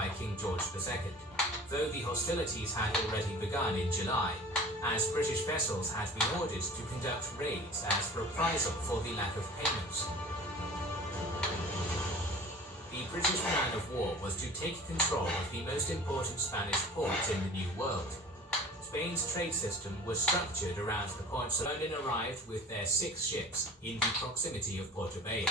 by King George II, though the hostilities had already begun in July, as British vessels had been ordered to conduct raids as reprisal for the lack of payments. The British plan of war was to take control of the most important Spanish ports in the New World. Spain's trade system was structured around the ports. Berlin arrived with their 6 ships in the proximity of Portobello.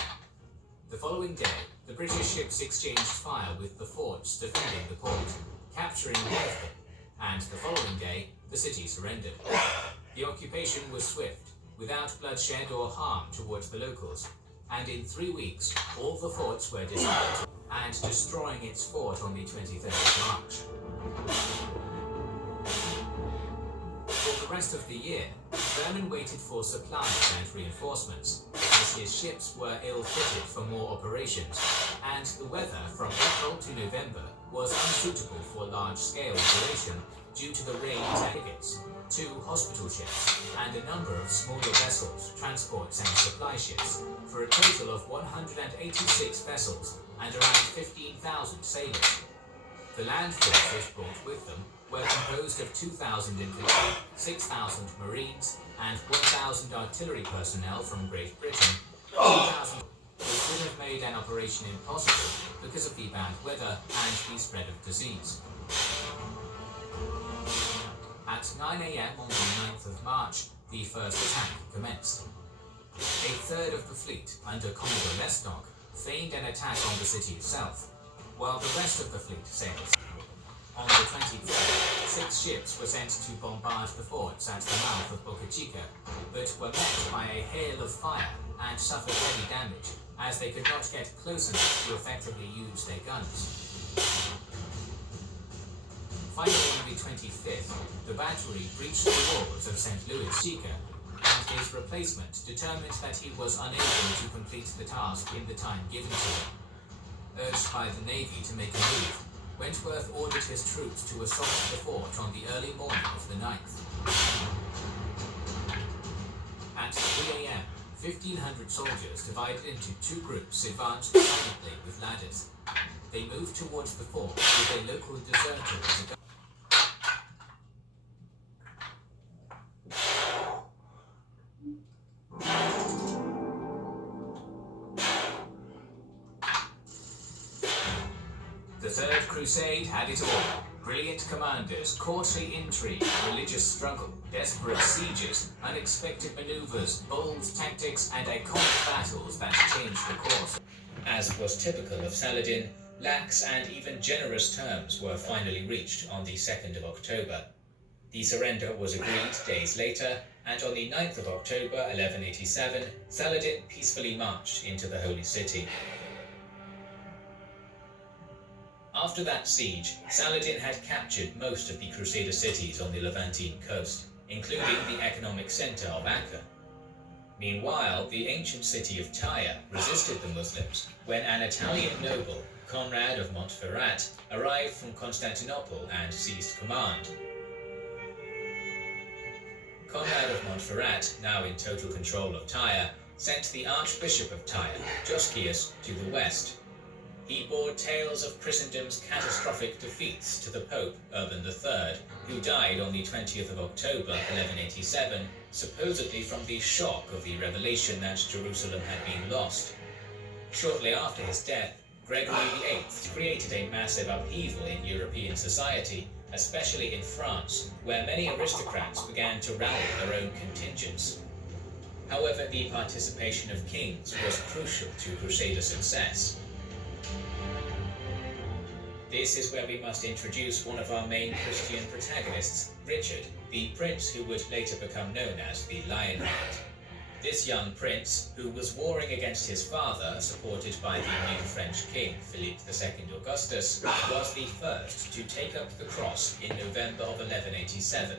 The following day, the British ships exchanged fire with the forts defending the port, capturing one of them, and the following day, the city surrendered. The occupation was swift, without bloodshed or harm towards the locals, and in 3 weeks, all the forts were dismantled, and destroying its fort on the 23rd of March. For the rest of the year, Vernon waited for supplies and reinforcements, as his ships were ill-fitted for more operations, and the weather from April to November was unsuitable for large-scale operation due to the rain frigates, 2 hospital ships, and a number of smaller vessels, transports and supply ships, for a total of 186 vessels and around 15,000 sailors. The land forces brought with them were composed of 2,000 infantry, 6,000 marines, and 1,000 artillery personnel from Great Britain, 2,000 which would have made an operation impossible because of the bad weather and the spread of disease. At 9 a.m. on the 9th of March, the first attack commenced. A third of the fleet, under Commodore Lestock, feigned an attack on the city itself, while the rest of the fleet sailed. On the 23rd, 6 ships were sent to bombard the forts at the mouth of Boca Chica, but were met by a hail of fire and suffered heavy damage, as they could not get close enough to effectively use their guns. Finally, on the 25th, the battery breached the walls of St. Louis Chica, and his replacement determined that he was unable to complete the task in the time given to him. Urged by the Navy to make a move, Wentworth ordered his troops to assault the fort on the early morning of the 9th. At 3 a.m., 1,500 soldiers divided into 2 groups advanced silently with ladders. They moved towards the fort with a local deserter as a guide. The Third Crusade had it all. Brilliant commanders, courtly intrigue, religious struggle, desperate sieges, unexpected maneuvers, bold tactics, and iconic battles that changed the course. As was typical of Saladin, lax and even generous terms were finally reached on the 2nd of October. The surrender was agreed days later, and on the 9th of October 1187, Saladin peacefully marched into the Holy City. After that siege, Saladin had captured most of the Crusader cities on the Levantine coast, including the economic center of Acre. Meanwhile, the ancient city of Tyre resisted the Muslims when an Italian noble, Conrad of Montferrat, arrived from Constantinople and seized command. Conrad of Montferrat, now in total control of Tyre, sent the Archbishop of Tyre, Joschius, to the west. He bore tales of Christendom's catastrophic defeats to the Pope Urban III, who died on the 20th of October 1187, supposedly from the shock of the revelation that Jerusalem had been lost. Shortly after his death, Gregory VIII created a massive upheaval in European society, especially in France, where many aristocrats began to rally their own contingents. However, the participation of kings was crucial to Crusader success. This is where we must introduce one of our main Christian protagonists, Richard, the prince who would later become known as the Lionheart. This young prince, who was warring against his father, supported by the new French king, Philippe II Augustus, was the first to take up the cross in November of 1187.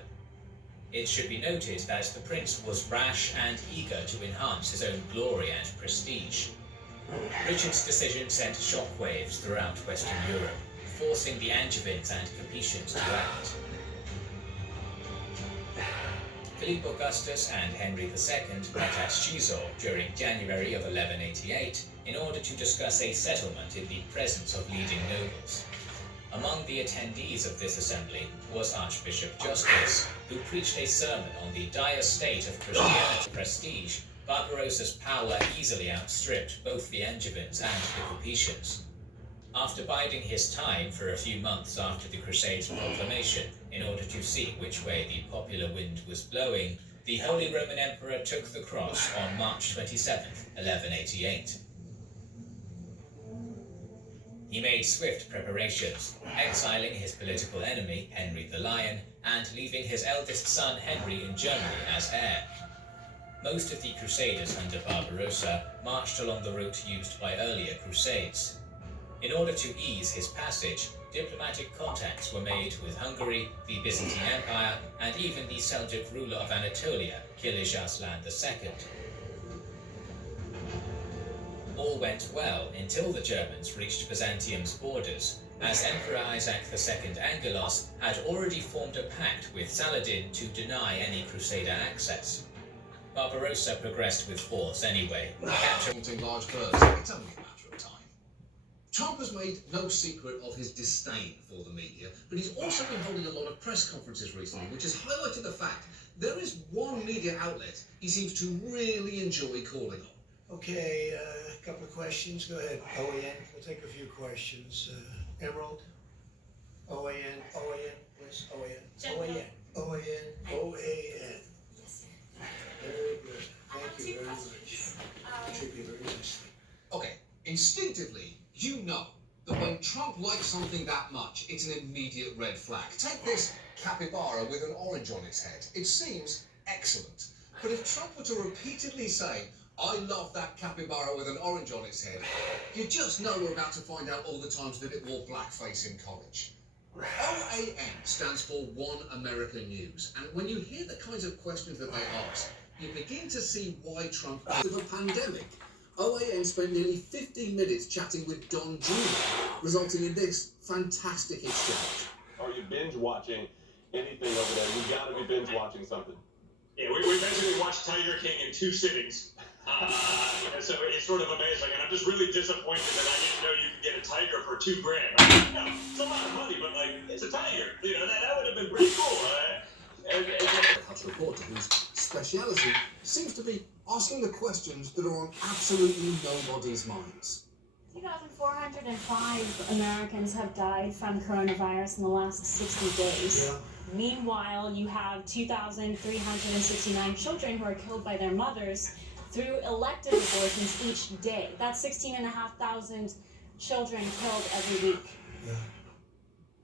It should be noted that the prince was rash and eager to enhance his own glory and prestige. Richard's decision sent shockwaves throughout Western Europe, forcing the Angevins and Capetians to act. Philippe Augustus and Henry II met at Gisors during January of 1188 in order to discuss a settlement in the presence of leading nobles. the attendees of this assembly was Archbishop Justus, who preached a sermon on the dire state of Christianity prestige. Barbarossa's power easily outstripped both the Angevins and the Capetians. After biding his time for a few months after the Crusade's proclamation, in order to see which way the popular wind was blowing, the Holy Roman Emperor took the cross on March 27, 1188. He made swift preparations, exiling his political enemy, Henry the Lion, and leaving his eldest son Henry in Germany as heir. Most of the Crusaders under Barbarossa marched along the route used by earlier Crusades. In order to ease his passage, diplomatic contacts were made with Hungary, the Byzantine Empire, and even the Seljuk ruler of Anatolia, Kilij Arslan II. All went well until the Germans reached Byzantium's borders, as Emperor Isaac II Angelos had already formed a pact with Saladin to deny any Crusader access. Barbarossa progressed with force anyway, capturing large birds. It's only a matter of time. Trump has made no secret of his disdain for the media, but he's also been holding a lot of press conferences recently, which has highlighted the fact there is one media outlet he seems to really enjoy calling on. Okay, a couple of questions. Go ahead. OAN. We'll take a few questions. Emerald. OAN. Please. OAN. OAN. Very good. Thank you very much. Contribute very nicely. Okay, instinctively, you know that when Trump likes something that much, it's an immediate red flag. Take this capybara with an orange on its head. It seems excellent. But if Trump were to repeatedly say, "I love that capybara with an orange on its head," you just know we're about to find out all the times that it wore blackface in college. OAN stands for One American News, and when you hear the kinds of questions that they ask, you begin to see why Trump... With a pandemic, OAN spent nearly 15 minutes chatting with Don Jr., resulting in this fantastic exchange. Are you binge watching anything over there? You gotta be binge watching something. Yeah, we basically watched Tiger King in 2 sittings. So it's sort of amazing, and I'm just really disappointed that I didn't know you could get a tiger for $2 grand. No, it's a lot of money, but like, it's a tiger. You know, that would have been pretty cool. That's a reporter whose speciality seems to be asking the questions that are on absolutely nobody's minds. 2,405 Americans have died from coronavirus in the last 60 days. Yeah. Meanwhile, you have 2,369 children who are killed by their mothers through elective abortions each day. That's 16,500 children killed every week. Yeah.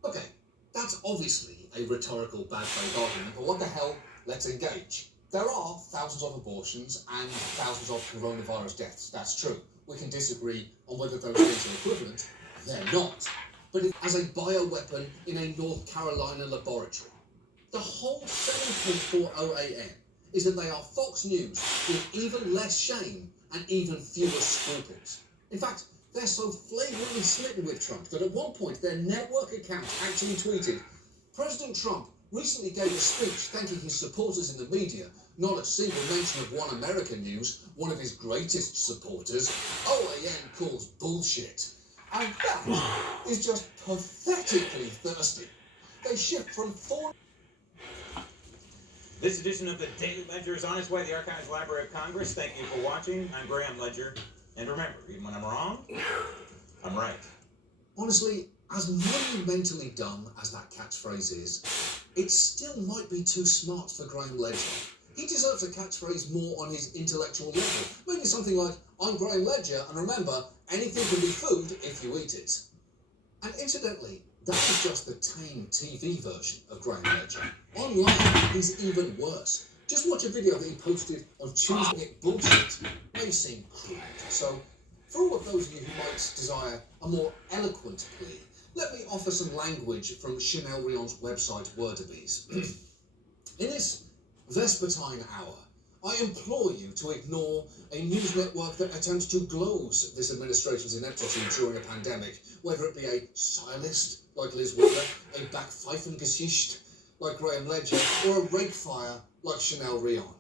Okay, that's obviously a rhetorical bad faith argument, but what the hell, let's engage. There are thousands of abortions and thousands of coronavirus deaths, that's true. We can disagree on whether those things are equivalent. They're not. But as a bioweapon in a North Carolina laboratory, the whole selling point for OAN is that they are Fox News with even less shame and even fewer scruples. In fact, they're so flagrantly smitten with Trump that at one point their network account actually tweeted, "President Trump recently gave a speech thanking his supporters in the media, not a single mention of One American News, one of his greatest supporters. OAN calls bullshit." And that is just pathetically thirsty. They shift from 4... This edition of the Daily Ledger is on its way to the Archives Library of Congress. Thank you for watching. I'm Graham Ledger. And remember, even when I'm wrong, I'm right. Honestly, as monumentally dumb as that catchphrase is, it still might be too smart for Graham Ledger. He deserves a catchphrase more on his intellectual level. Maybe something like, "I'm Graham Ledger, and remember, anything can be food if you eat it." And incidentally, that is just the tame TV version of Graham Ledger. Online, he's even worse. Just watch a video that he posted on Tuesday. Bullshit may seem crude. So, for all of those of you who might desire a more eloquent plea, let me offer some language from Chanel Rion's website, Wordabees. In this Vespertine hour, I implore you to ignore a news network that attempts to gloze this administration's ineptitude during a pandemic, whether it be a stylist like Liz Wheeler, a Backpfeifengesicht like Graham Ledger, or a rakefire like Chanel Rion.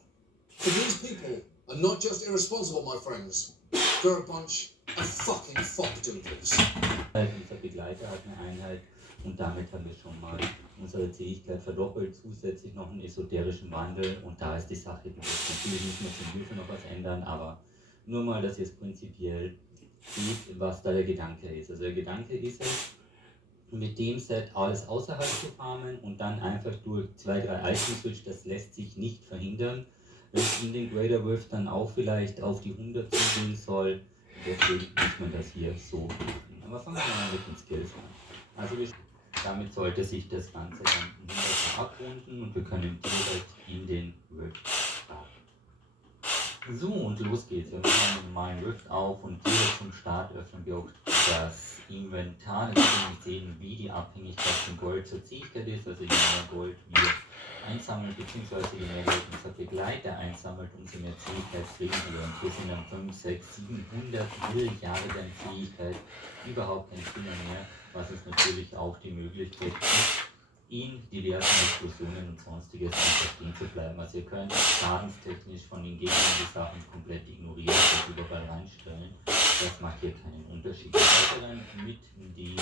For these people are not just irresponsible, my friends, they're a bunch of fucking fopdoodles. Unser Begleiter hat eine Einheit und damit haben wir schon mal unsere Zähigkeit verdoppelt, zusätzlich noch einen esoterischen Wandel und da ist die Sache durch. Natürlich müssen wir zum Hilfe noch was ändern, aber nur mal, dass ihr es prinzipiell seht, was da der Gedanke ist. Also der Gedanke ist es, mit dem Set alles außerhalb zu farmen und dann einfach durch 2-3 Item-Switch, das lässt sich nicht verhindern. Wenn es in den Greater Rift dann auch vielleicht auf die 100 zugehen soll, deswegen muss man das hier so machen. Aber fangen wir mal mit den Skills an. Also damit sollte sich das Ganze dann 100 abrunden und wir können direkt in den Rift starten. So, und los geht's. Wir machen einen normalen Rift auf und direkt zum Start öffnen wir auch das Inventar. Dann können wir sehen, wie die Abhängigkeit von Gold zur Zähigkeit ist. Also je mehr Gold wir einsammeln, beziehungsweise je mehr Gold unser Begleiter einsammelt, umso mehr Zähigkeit kriegen wir. Und wir sind dann 5, 6, 700 Milliarden Zähigkeit, überhaupt kein Thema mehr, was uns natürlich auch die Möglichkeit gibt, in diversen Explosionen und sonstiges einfach stehen zu bleiben. Also ihr könnt schadenstechnisch von den Gegnern die Sachen komplett ignorieren und überall reinstellen. Das macht hier keinen Unterschied. Weiterhin mit dem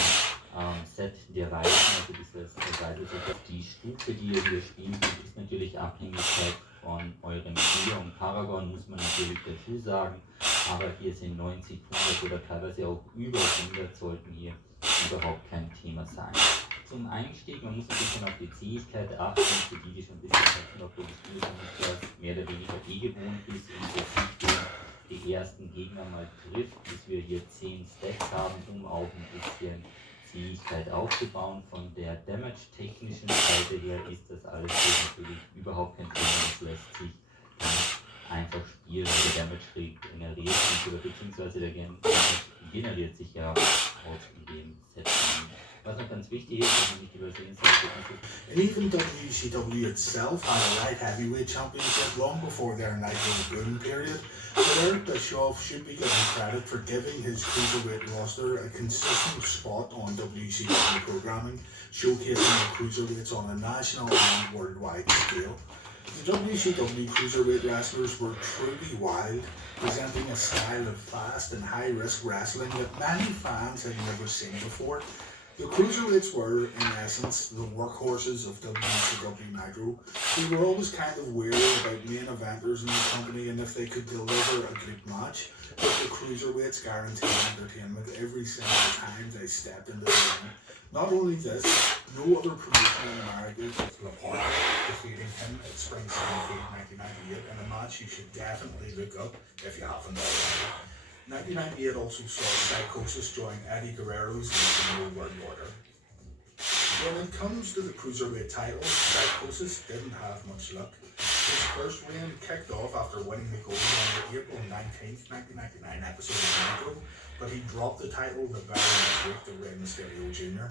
Set der Reisen, also dieses Reiseset, die Stufe, die ihr hier spielt, ist natürlich Abhängigkeit von eurem Tier und Paragon, muss man natürlich dazu sagen. Aber hier sind 90, 100 oder teilweise auch über 100 sollten hier überhaupt kein Thema sein. Zum Einstieg, man muss ein bisschen auf die Zähigkeit achten, für die schon ein bisschen auf die gespielt haben, das mehr oder weniger gewohnt ist und jetzt die ersten Gegner mal trifft, bis wir hier 10 Stacks haben, um auch ein bisschen Zähigkeit aufzubauen. Von der damage-technischen Seite her ist das alles natürlich überhaupt kein Thema, das lässt sich ganz einfach spielen, weil der Damage generiert sich oder beziehungsweise der Damage generiert sich ja aus dem Set. Was noch ganz wichtig ist, was man nicht übersehen sollte, and even WCW itself had a light heavyweight championship long before their Nitro boom period, but Eric Bischoff should be given credit for giving his cruiserweight roster a consistent spot on WCW programming, showcasing the cruiserweights on a national and worldwide scale. The WCW cruiserweight wrestlers were truly wild, presenting a style of fast and high-risk wrestling that many fans had never seen before. The cruiserweights were, in essence, the workhorses of WCW Nitro. We were always kind of wary about main eventers in the company and if they could deliver a good match, but the cruiserweights guaranteed entertainment every single time they stepped into the ring. Not only this, no other promotion in America was Laporte, defeating him at Spring Stampede 1998 in a match you should definitely look up if you haven't already. 1998 also saw Psychosis join Eddie Guerrero's National World Order. When it comes to the Cruiserweight title, Psychosis didn't have much luck. His first reign kicked off after winning the gold on the April 19th, 1999 episode of Nitro, but he dropped the title the very next week to Rey Mysterio Jr.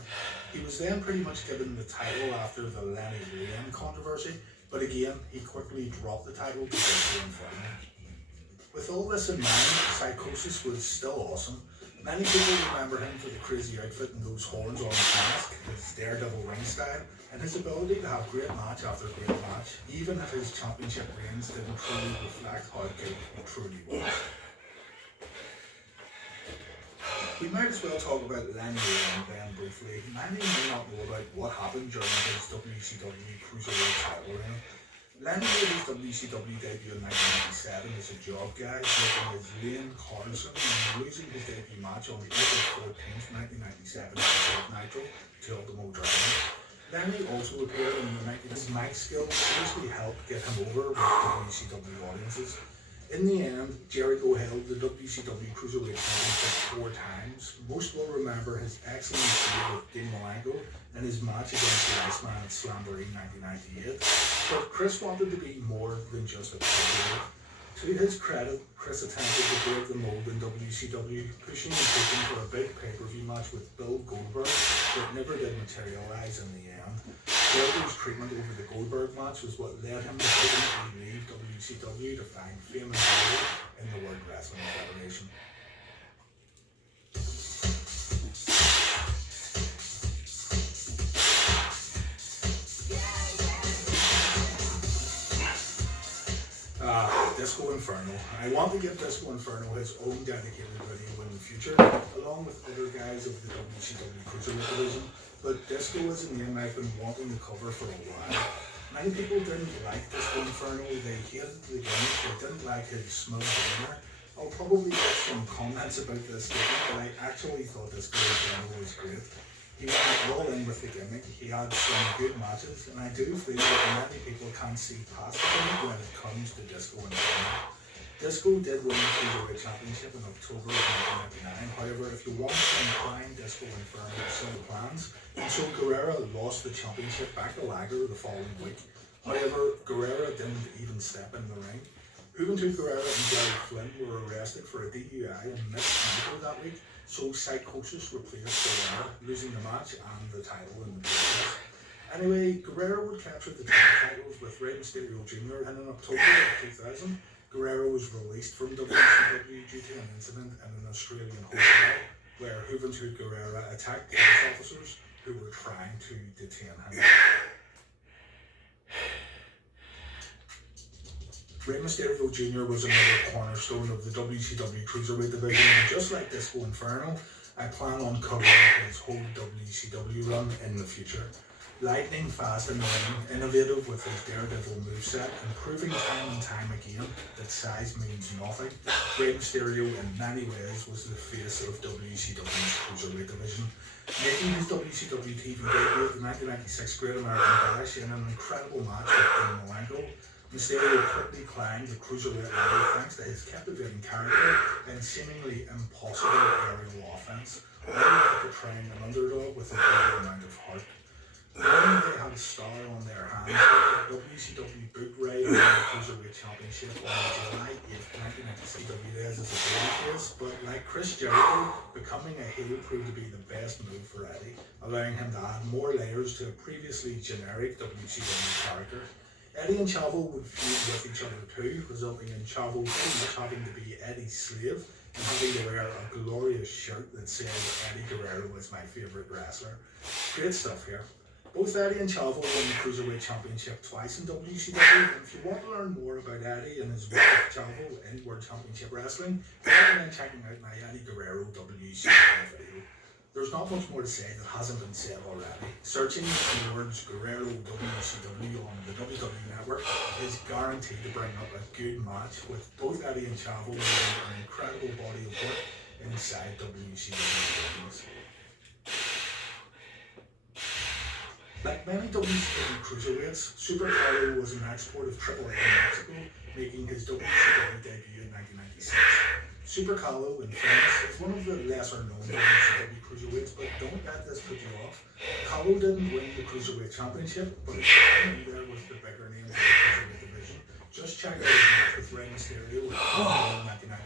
He was then pretty much given the title after the Lenny Lane controversy, but again, he quickly dropped the title to Victor Inferno. With all this in mind, Psychosis was still awesome. Many people remember him for the crazy outfit and those horns on his mask, his daredevil ring style, and his ability to have great match after great match, even if his championship reigns didn't truly reflect how good he truly was. We might as well talk about Lenny Lane then briefly. Many may not know about what happened during his WCW Cruiserweight title reign. Lenny made his WCW debut in 1997 as a job guy, working as Lane Carlson and losing his debut match on the April 14th, 1997 episode of Nitro to Ultimo Dragon. Lenny also appeared in the 1990s. His mic skills seriously helped get him over with WCW audiences. In the end, Jericho held the WCW Cruiserweight Championship 4 times. Most will remember his excellent feud with Dean Malenko and his match against the Iceman at Slamboree 1998. But Chris wanted to be more than just a cruiserweight. To his credit, Chris attempted to break the mold in WCW, pushing and pushing for a big pay-per-view match with Bill Goldberg that never did materialize in the end. Jericho's treatment over the Goldberg match was what led him to ultimately leave WCW to find fame and glory in the World Wrestling Federation. Disco Inferno. I want to give Disco Inferno his own dedicated video in the future, along with other guys of the WCW Cruiserweight division, but Disco is a name I've been wanting to cover for a while. Many people didn't like Disco Inferno, they hated the gimmick, they didn't like his smooth demeanor. I'll probably get some comments about this statement, but I actually thought Disco Inferno was great. He went all in with the gimmick, he had some good matches, and I do feel that many people can't see past the gimmick when it comes to Disco Inferno. Disco did win the Cruiserweight Championship in October of 1999, however, if you want to incline Disco Inferno's simple plans, so Guerrero lost the championship back to Liger the following week. However, Guerrero didn't even step in the ring. Juventud Guerrero and Jerry Flynn were arrested for a DUI and missed medical that week, so Psychosis replaced Guerrero, losing the match and the title in the process. Anyway, Guerrero would capture the tag titles with Rey Mysterio Jr. and in October of 2000, Guerrero was released from WCW due to an incident in an Australian hotel where Juventud Guerrero attacked police officers who were trying to detain him. Rey Mysterio Jr. was another cornerstone of the WCW Cruiserweight division, and just like Disco Inferno, I plan on covering his whole WCW run in the future. Lightning fast in the ring, innovative with his daredevil moveset, and proving time and time again that size means nothing, Rey Mysterio in many ways was the face of WCW's Cruiserweight division, making his WCW TV debut at the 1996 Great American Bash in an incredible match with Dean Malenko. Mysterio quickly climbed the Cruiserweight level thanks to his captivating character and seemingly impossible aerial offense, all while portraying an underdog with a great amount of heart. Knowing they had a star on their hands, WCW booked Rey in the Cruiserweight Championship on July 8, 1996 days as a babyface, but like Chris Jericho, becoming a heel proved to be the best move for Eddie, allowing him to add more layers to a previously generic WCW character. Eddie and Chavo would feud with each other too, resulting in Chavo pretty much having to be Eddie's slave and having to wear a glorious shirt that says Eddie Guerrero is my favourite wrestler. Great stuff here. Both Eddie and Chavo won the Cruiserweight Championship twice in WCW, and if you want to learn more about Eddie and his work with Chavo in World Championship Wrestling, I recommend checking out my Eddie Guerrero WCW video. There's not much more to say that hasn't been said already. Searching the words Guerrero WCW on the WWE Network is guaranteed to bring up a good match with both Eddie and Chavo doing an incredible body of work inside WCW business. Like many WCW cruiserweights, Super Carlo was an export of AAA in Mexico, making his WCW debut in 1996. Super Carlo in France is one of the lesser known WCW cruiserweights, but don't let this put you off. Carlo didn't win the Cruiserweight Championship, but it's definitely there with the bigger names of the Cruiserweight division. Just check out his match with Rey Mysterio in 1996.